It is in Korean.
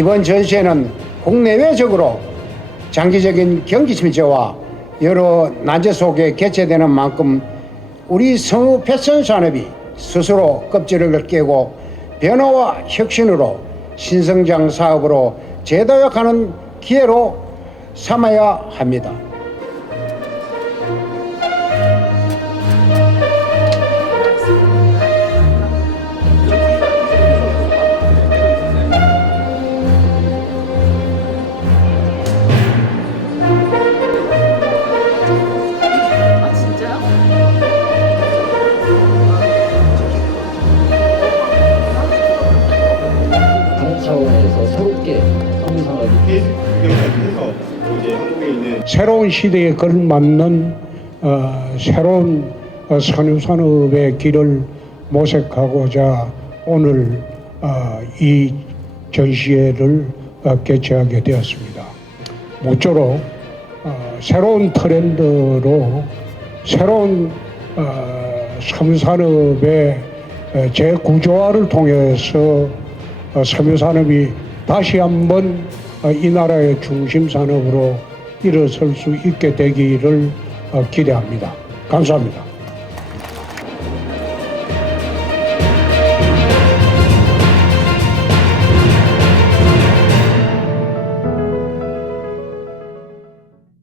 이번 전시회는 국내외적으로 장기적인 경기 침체와 여러 난제 속에 개최되는 만큼 우리 성우 패션 산업이 스스로 껍질을 깨고 변화와 혁신으로 신성장 사업으로 재도약하는 기회로 삼아야 합니다. 차원에서 새롭게 새로운 시대에 걸맞는 어, 새로운 어, 선유산업의 길을 모색하고자 오늘 어, 이 전시회를 어, 개최하게 되었습니다. 모쪼록 어, 새로운 트렌드로 새로운 어, 섬유산업의 어, 재구조화를 통해서 어, 섬유 산업이 다시 한번 어, 이 나라의 중심 산업으로 일어설 수 있게 되기를 어, 기대합니다. 감사합니다.